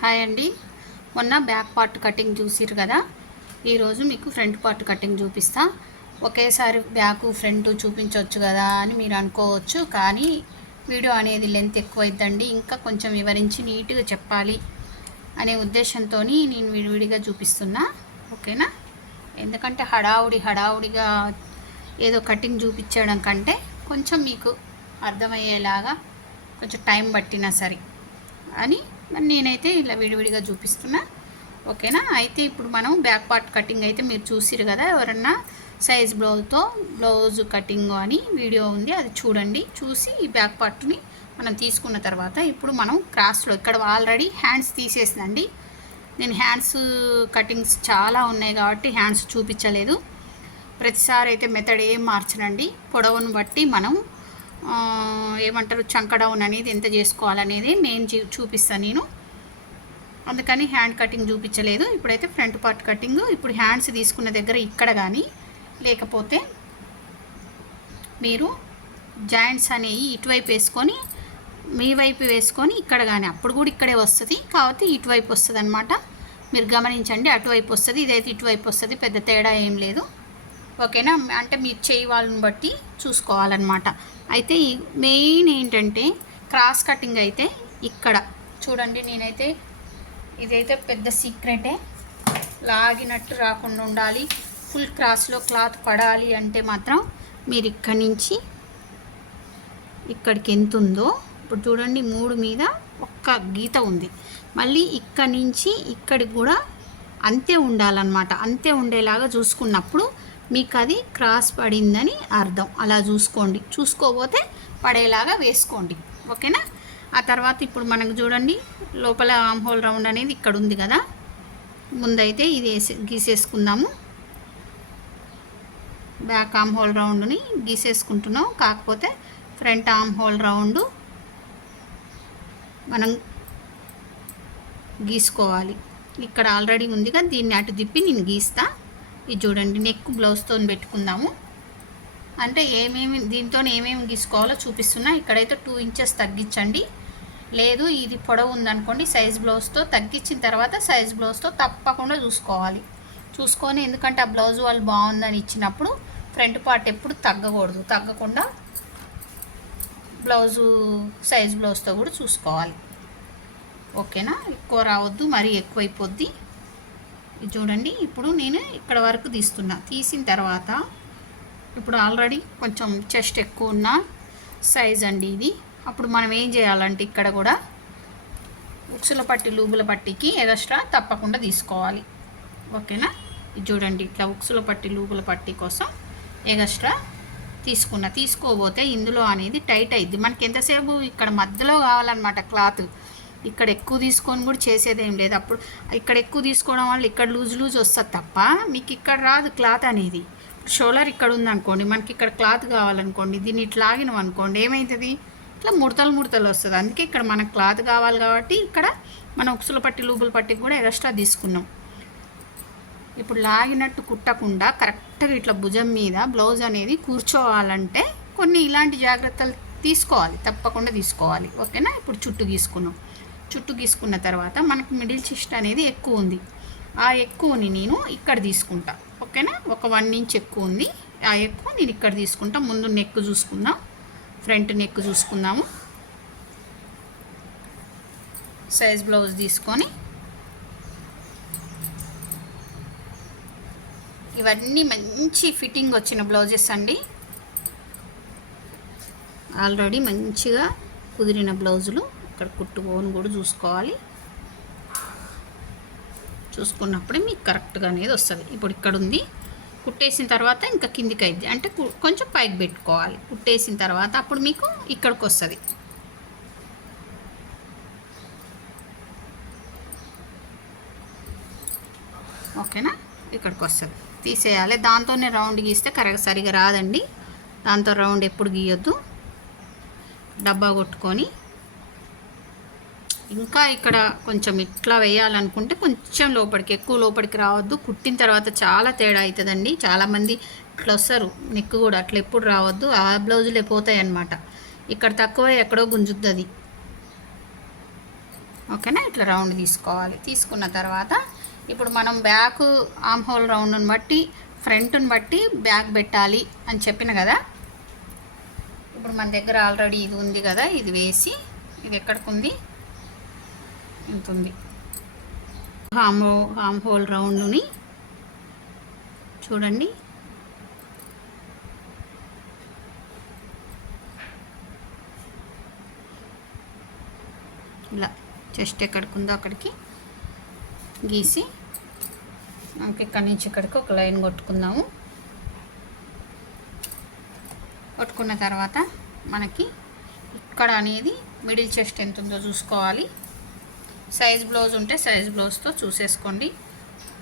Hi అండి. మొన్న back part cutting చూసిరు కదా? ఈరోజు మీకు ఫ్రంట్ పార్ట్ కటింగ్ చూపిస్తా. ఒకేసారి బ్యాక్ ఫ్రంట్ చూపించవచ్చు కదా అని మీరు అనుకోవచ్చు కానీ వీడియో అనేది లెంత్ ఎక్కువైద్దండి. ఇంకా కొంచెం వివరించి నీట్గా చెప్పాలి అనే ఉద్దేశంతో నేను విడివిడిగా చూపిస్తున్నా. ఓకేనా? ఎందుకంటే హడావుడి హడావుడిగా ఏదో కటింగ్ చూపించడం కంటే కొంచెం మీకు అర్థమయ్యేలాగా కొంచెం టైం పట్టినా సరే అని మరి నేనైతే ఇలా విడివిడిగా చూపిస్తున్నా. ఓకేనా? అయితే ఇప్పుడు మనం బ్యాక్ పార్ట్ కటింగ్ అయితే మీరు చూసిరు కదా ఎవరన్నా? సైజ్ బ్లౌజ్తో బ్లౌజ్ కటింగ్ అని వీడియో ఉంది అది చూడండి. చూసి ఈ బ్యాక్ పార్ట్ని మనం తీసుకున్న తర్వాత ఇప్పుడు మనం క్రాస్లో ఇక్కడ ఆల్రెడీ హ్యాండ్స్ తీసేసిందండి. నేను హ్యాండ్స్ కటింగ్స్ చాలా ఉన్నాయి కాబట్టి హ్యాండ్స్ చూపించలేదు. ప్రతిసారి అయితే మెథడ్ ఏం మార్చనండి పొడవును బట్టి మనం ఏమంటారు చంక డౌన్ అనేది ఎంత చేసుకోవాలనేది నేను చూపిస్తాను నేను. అందుకని హ్యాండ్ కటింగ్ చూపించలేదు. ఇప్పుడైతే ఫ్రంట్ పార్ట్ కటింగ్ ఇప్పుడు హ్యాండ్స్ తీసుకున్న దగ్గర ఇక్కడ కానీ లేకపోతే మీరు జాయింట్స్ అనేవి ఇటువైపు వేసుకొని మీ వైపు వేసుకొని ఇక్కడ కానీ అప్పుడు కూడా ఇక్కడే వస్తుంది. కాబట్టి ఇటువైపు వస్తుంది అనమాట మీరు గమనించండి అటువైపు వస్తుంది ఇదైతే ఇటువైపు వస్తుంది పెద్ద తేడా ఏం లేదు. ఓకేనా? అంటే మీరు చేయి వాళ్ళని బట్టి చూసుకోవాలన్నమాట. అయితే ఈ మెయిన్ ఏంటంటే క్రాస్ కటింగ్ అయితే ఇక్కడ. చూడండి నేనైతే ఇదైతే పెద్ద సీక్రెటే. లాగినట్టు రాకుండా ఉండాలి. ఫుల్ క్రాస్లో క్లాత్ పడాలి అంటే మాత్రం మీరు ఇక్కడి నుంచి ఇక్కడికి ఎంత ఉందో ఇప్పుడు చూడండి మూడు మీద ఒక్క గీత ఉంది. మళ్ళీ ఇక్కడి నుంచి ఇక్కడికి కూడా అంతే ఉండాలన్నమాట. అంతే ఉండేలాగా చూసుకున్నప్పుడు మీకు అది క్రాస్ పడిందని అర్థం. అలా చూసుకోండి. చూసుకోపోతే పడేలాగా వేసుకోండి. ఓకేనా? ఆ తర్వాత ఇప్పుడు మనకు చూడండి లోపల ఆమ్ హోల్ రౌండ్ అనేది ఇక్కడ ఉంది కదా. ముందైతే ఇది వేసి గీసేసుకుందాము. Back arm hole రౌండ్ని గీసేసుకుంటున్నాం. కాకపోతే ఫ్రంట్ ఆమ్ హోల్ రౌండ్ మనం గీసుకోవాలి. ఇక్కడ ఆల్రెడీ ఉంది కదా దీన్ని అటు తిప్పి నేను గీస్తా. ఇది చూడండి నెక్ బ్లౌజ్తో పెట్టుకుందాము. అంటే ఏమేమి దీంతో ఏమేమి గీసుకోవాలో చూపిస్తున్నా. ఇక్కడైతే టూ ఇంచెస్ తగ్గించండి. లేదు ఇది పొడవు ఉందనుకోండి సైజ్ బ్లౌజ్తో తగ్గించిన తర్వాత సైజ్ బ్లౌజ్తో తప్పకుండా చూసుకోవాలి. చూసుకొని ఎందుకంటే ఆ బ్లౌజ్ వాళ్ళు బాగుందని ఇచ్చినప్పుడు ఫ్రంట్ పార్ట్ ఎప్పుడు తగ్గకూడదు. తగ్గకుండా బ్లౌజు సైజ్ బ్లౌజ్తో కూడా చూసుకోవాలి. ఓకేనా? ఎక్కువ రావద్దు మరీ ఎక్కువైపోద్ది. చూడండి ఇప్పుడు నేను ఇక్కడ వరకు తీస్తున్నా. తీసిన తర్వాత ఇప్పుడు ఆల్రెడీ కొంచెం చెస్ట్ ఎక్కువ ఉన్న సైజ్ అండి ఇది. అప్పుడు మనం ఏం చేయాలంటే ఇక్కడ కూడా ఉక్సుల పట్టి లూబుల పట్టికి ఎగస్ట్రా తప్పకుండా తీసుకోవాలి. ఓకేనా? ఇది చూడండి ఇట్లా ఉక్సుల పట్టి లూబుల పట్టి కోసం ఎగస్ట్రా తీసుకున్న. తీసుకోబోతే ఇందులో అనేది టైట్ అయింది మనకి ఎంతసేపు ఇక్కడ మధ్యలో కావాలన్నమాట క్లాత్ ఇక్కడ ఎక్కువ తీసుకొని కూడా చేసేది ఏం లేదు. అప్పుడు ఇక్కడ ఎక్కువ తీసుకోవడం వల్ల ఇక్కడ లూజ్ లూజ్ వస్తుంది తప్ప మీకు ఇక్కడ రాదు క్లాత్ అనేది. షోలర్ ఇక్కడ ఉందనుకోండి మనకి ఇక్కడ క్లాత్ కావాలనుకోండి దీన్ని ఇట్లా లాగినాం అనుకోండి ఏమవుతుంది ఇట్లా ముడతలు ముడతలు వస్తుంది. అందుకే ఇక్కడ మనకు క్లాత్ కావాలి కాబట్టి ఇక్కడ మనం ఉక్సుల పట్టి లూబుల పట్టి కూడా ఎక్స్ట్రా తీసుకున్నాం. ఇప్పుడు లాగినట్టు కుట్టకుండా కరెక్ట్గా ఇట్లా భుజం మీద బ్లౌజ్ అనేది కూర్చోవాలంటే కొన్ని ఇలాంటి జాగ్రత్తలు తీసుకోవాలి. తప్పకుండా తీసుకోవాలి. ఓకేనా? ఇప్పుడు చుట్టూ గీసుకున్నాం చుట్టూ గీసుకున్న తర్వాత మనకు మిడిల్ చెస్ట్ అనేది ఎక్కువ ఉంది. ఆ ఎక్కువని నేను ఇక్కడ తీసుకుంటా. ఓకేనా? ఒక వన్ ఇంచ్ ఎక్కువ ఉంది. ఆ ఎక్కువ నేను ఇక్కడ తీసుకుంటా. ముందు నెక్ చూసుకుందాం. ఫ్రంట్ నెక్ చూసుకుందాము. సైజ్ బ్లౌజ్ తీసుకొని ఇవన్నీ మంచి ఫిట్టింగ్ వచ్చిన బ్లౌజెస్ అండి. ఆల్రెడీ మంచిగా కుదిరిన బ్లౌజులు ఇక్కడ కుట్టుకోని కూడా చూసుకోవాలి. చూసుకున్నప్పుడే మీకు కరెక్ట్గా అనేది వస్తుంది. ఇప్పుడు ఇక్కడ ఉంది. కుట్టేసిన తర్వాత ఇంకా కిందికి అయింది అంటే కు- కొంచెం పైకి పెట్టుకోవాలి. కుట్టేసిన తర్వాత అప్పుడు మీకు ఇక్కడికి వస్తుంది. ఓకేనా? ఇక్కడికి వస్తుంది. తీసేయాలి. దాంతోనే రౌండ్ గీస్తే కరెక్ట్ సరిగా రాదండి. దాంతో రౌండ్ ఎప్పుడు గీయొద్దు. డబ్బా కొట్టుకొని ఇంకా ఇక్కడ కొంచెం ఇట్లా వేయాలనుకుంటే కొంచెం లోపలికి ఎక్కువ లోపలికి రావద్దు. కుట్టిన తర్వాత చాలా తేడా అవుతుందండి చాలామంది ఇట్లా వస్తారు. నెక్ కూడా అట్లా ఎప్పుడు రావద్దు. ఆ బ్లౌజులే పోతాయి అన్నమాట. ఇక్కడ తక్కువ ఎక్కడో గుంజుద్ది ఓకేనా? ఇట్లా రౌండ్ తీసుకోవాలి. తీసుకున్న తర్వాత ఇప్పుడు మనం బ్యాక్ ఆమ్ హోల్ రౌండ్ని బట్టి ఫ్రంట్ని బట్టి బ్యాక్ పెట్టాలి అని చెప్పిన కదా? ఇప్పుడు మన దగ్గర ఆల్రెడీ ఇది ఉంది కదా? ఇది వేసి ఇది ఎక్కడికి ఉంది? ఇంత ఉంది హామ్ హామ్ హోల్ రౌండ్ని చూడండి. ఇలా చెస్ట్ ఎక్కడికి ఉందో అక్కడికి గీసి మనకి ఇక్కడి నుంచి ఇక్కడికి ఒక లైన్ కొట్టుకుందాము. కొట్టుకున్న తర్వాత మనకి ఇక్కడ అనేది మిడిల్ చెస్ట్ ఎంత ఉందో చూసుకోవాలి. సైజ్ బ్లౌజ్ ఉంటే సైజ్ బ్లౌజ్తో చూసేసుకోండి.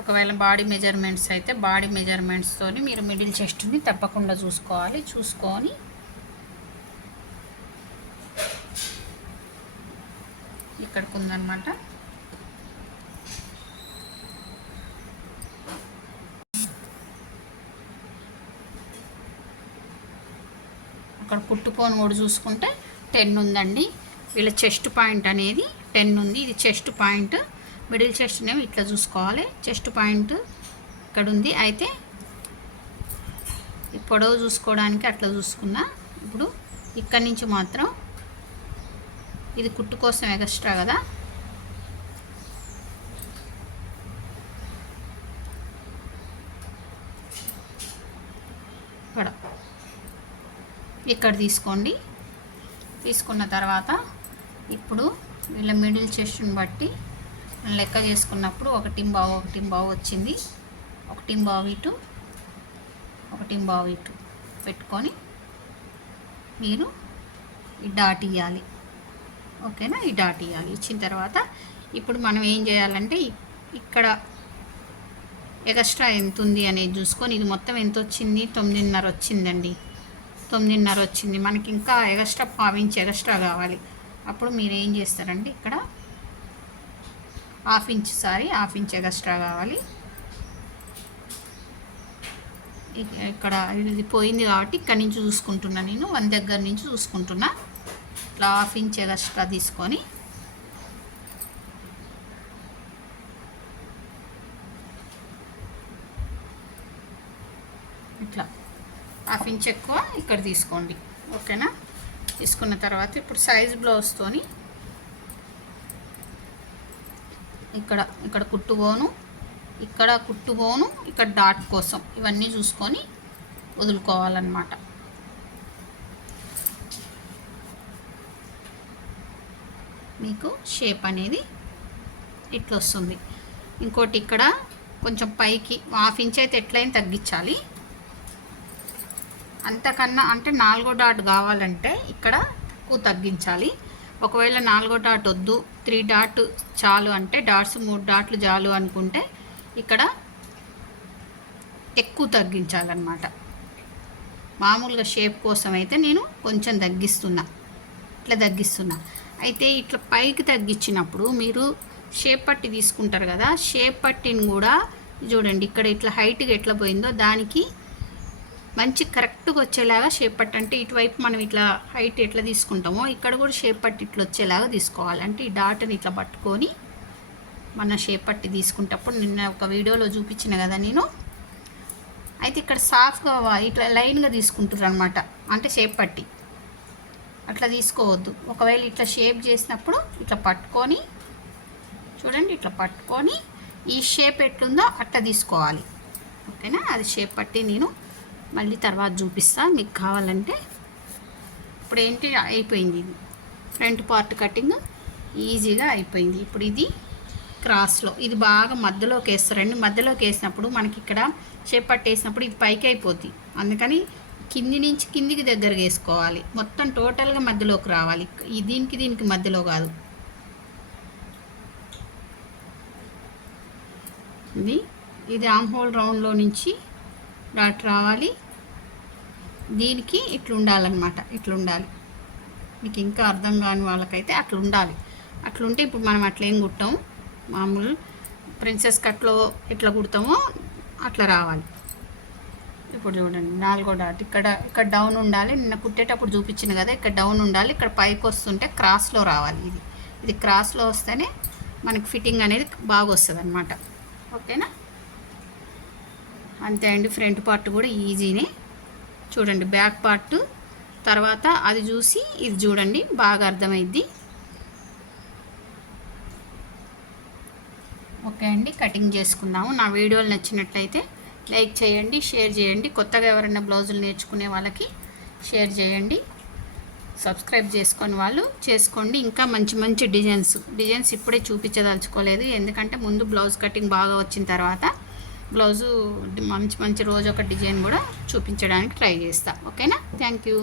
ఒకవేళ బాడీ మెజర్మెంట్స్ అయితే బాడీ మెజర్మెంట్స్తో మీరు మిడిల్ చెస్ట్ని తప్పకుండా చూసుకోవాలి. చూసుకొని ఇక్కడికి ఉందన్నమాట. అక్కడ కుట్టుకోని కూడా చూసుకుంటే టెన్ ఉందండి. వీళ్ళ చెస్ట్ పాయింట్ అనేది టెన్ ఉంది ఇది చెస్ట్ పాయింట్. మిడిల్ చెస్ట్ నేమో ఇట్లా చూసుకోవాలి. చెస్ట్ పాయింట్ ఇక్కడ ఉంది. అయితే ఈ పొడవు చూసుకోవడానికి అట్లా చూసుకున్నా. ఇప్పుడు ఇక్కడి నుంచి మాత్రం ఇది కుట్టు కోసం ఎక్స్ట్రా కదా. ఇక్కడ ఇక్కడ తీసుకోండి. తీసుకున్న తర్వాత ఇప్పుడు వీళ్ళ మిడిల్ చెస్ట్ని బట్టి లెక్క చేసుకున్నప్పుడు ఒకటి బావు ఒకటి బావు వచ్చింది. ఒకటి బావు ఇటు ఒకటి బావు ఇటు పెట్టుకొని మీరు ఈ డాట్ ఇవ్వాలి ఓకేనా? ఈ డాట్ ఇవ్వాలి ఇచ్చిన తర్వాత ఇప్పుడు మనం ఏం చేయాలంటే ఇక్కడ ఎక్స్ట్రా ఎంత ఉంది అనేది చూసుకొని ఇది మొత్తం ఎంత వచ్చింది? తొమ్మిదిన్నర వచ్చిందండి. తొమ్మిదిన్నర వచ్చింది. మనకి ఇంకా ఎక్స్ట్రా పావించి ఎక్స్ట్రా కావాలి. అప్పుడు మీరు ఏం చేస్తారంటే ఇక్కడ half inch sorry half inch extra కావాలి. ఇక్కడ ఇది పోయింది కాబట్టి ఇక్కడ నుంచి చూసుకుంటున్నా నేను వన్ దగ్గర నుంచి చూసుకుంటున్నా. ఇట్లా హాఫ్ ఇంచ్ ఎగస్ట్రా తీసుకొని. ఇట్లా హాఫ్ ఇంచ్ ఎక్కువ ఇక్కడ తీసుకోండి. ఓకేనా? తీసుకున్న తర్వాత ఇప్పుడు సైజ్ బ్లౌజ్తోని ఇక్కడ ఇక్కడ కుట్టుబోను ఇక్కడ కుట్టుబోను ఇక్కడ డాట్ కోసం ఇవన్నీ చూసుకొని వదులుకోవాలన్నమాట. మీకు షేప్ అనేది ఇట్లా వస్తుంది ఇంకోటి ఇక్కడ కొంచెం పైకి హాఫ్ ఇంచ్ అయితే ఎట్లయినా తగ్గించాలి. అంతకన్నా అంటే నాలుగో డాట్ కావాలంటే ఇక్కడ తక్కువ తగ్గించాలి. ఒకవేళ నాలుగో డాట్ వద్దు త్రీ డాట్ చాలు అంటే డాట్స్ మూడు డాట్లు చాలు అనుకుంటే ఇక్కడ ఎక్కువ తగ్గించాలన్నమాట. మామూలుగా షేప్ కోసం అయితే నేను కొంచెం తగ్గిస్తున్నా ఇట్లా తగ్గిస్తున్నా. అయితే ఇట్లా పైకి తగ్గించినప్పుడు మీరు షేప్ పట్టి తీసుకుంటారు కదా షేప్ పట్టిని కూడా చూడండి ఇక్కడ ఇట్లా హైట్గా ఎట్లా పోయిందో దానికి మంచి కరెక్ట్గా వచ్చేలాగా షేప్ పట్టు అంటే ఇటువైపు మనం ఇట్లా హైట్ ఎట్లా తీసుకుంటామో ఇక్కడ కూడా షేప్ పట్టి ఇట్లా వచ్చేలాగా తీసుకోవాలి. అంటే ఈ డాట్ని ఇట్లా పట్టుకొని మన షేప్ పట్టి తీసుకుంటప్పుడు నిన్న ఒక వీడియోలో చూపించిన కదా నేను. అయితే ఇక్కడ సాఫ్గా ఇట్లా లైన్గా తీసుకుంటారు అనమాట అంటే షేప్ పట్టి. అట్లా తీసుకోవద్దు. ఒకవేళ ఇట్లా షేప్ చేసినప్పుడు ఇట్లా పట్టుకొని చూడండి ఇట్లా పట్టుకొని ఈ షేప్ ఎట్లుందో అట్లా తీసుకోవాలి. ఓకేనా? అది షేప్ పట్టి నేను మళ్ళీ తర్వాత చూపిస్తా. మీకు కావాలంటే ఇప్పుడు ఏంటి అయిపోయింది ఇది. ఫ్రంట్ పార్ట్ కటింగ్ ఈజీగా అయిపోయింది. ఇప్పుడు ఇది క్రాస్లో. ఇది బాగా మధ్యలోకి వేస్తారండి మధ్యలోకి వేసినప్పుడు మనకి ఇక్కడ షేప్ పట్టేసినప్పుడు ఇది పైకి అయిపోద్ది. అందుకని కింది నుంచి కిందికి దగ్గరగా వేసుకోవాలి. మొత్తం టోటల్గా మధ్యలోకి రావాలి. ఈ దీనికి దీనికి మధ్యలో కాదు. ఇది ఇది ఆమ్ హోల్ రౌండ్లో నుంచి డాట్ రావాలి. దీనికి ఇట్లుండాలన్నమాట ఇట్లుండాలి. మీకు ఇంకా అర్థం కాని వాళ్ళకైతే అట్లా ఉండాలి అట్లుంటే ఇప్పుడు మనం అట్లా ఏం కుట్టాము మామూలు ప్రిన్సెస్ కట్లో ఎట్లా కుడతామో అట్లా రావాలి. ఇప్పుడు చూడండి నాలుగో డాట్. ఇక్కడ ఇక్కడ డౌన్ ఉండాలి. నిన్న కుట్టేటప్పుడు చూపించిన కదా ఇక్కడ డౌన్ ఉండాలి. ఇక్కడ పైకి వస్తుంటే క్రాస్లో రావాలి ఇది. ఇది క్రాస్లో వస్తేనే మనకి ఫిట్టింగ్ అనేది బాగా వస్తుంది అనమాట ఓకేనా? అంతే అండి ఫ్రంట్ పార్ట్ కూడా ఈజీనే. చూడండి బ్యాక్ పార్ట్. తర్వాత అది చూసి ఇది చూడండి బాగా అర్థమైద్ది. ఓకే అండి కటింగ్ చేసుకుందాము. నా వీడియోలు నచ్చినట్లయితే లైక్ చేయండి షేర్ చేయండి. కొత్తగా ఎవరైనా బ్లౌజులు నేర్చుకునే వాళ్ళకి షేర్ చేయండి. సబ్స్క్రైబ్ చేసుకొని వాళ్ళు చేసుకోండి. ఇంకా మంచి మంచి డిజైన్స్. డిజైన్స్ ఇప్పుడే చూపించదలుచుకోలేదు. ఎందుకంటే ముందు బ్లౌజ్ కటింగ్ బాగా వచ్చిన తర్వాత బ్లౌజు మంచి మంచి రోజు ఒక డిజైన్ కూడా చూపించడానికి ట్రై చేస్తాను ఓకేనా? Thank you.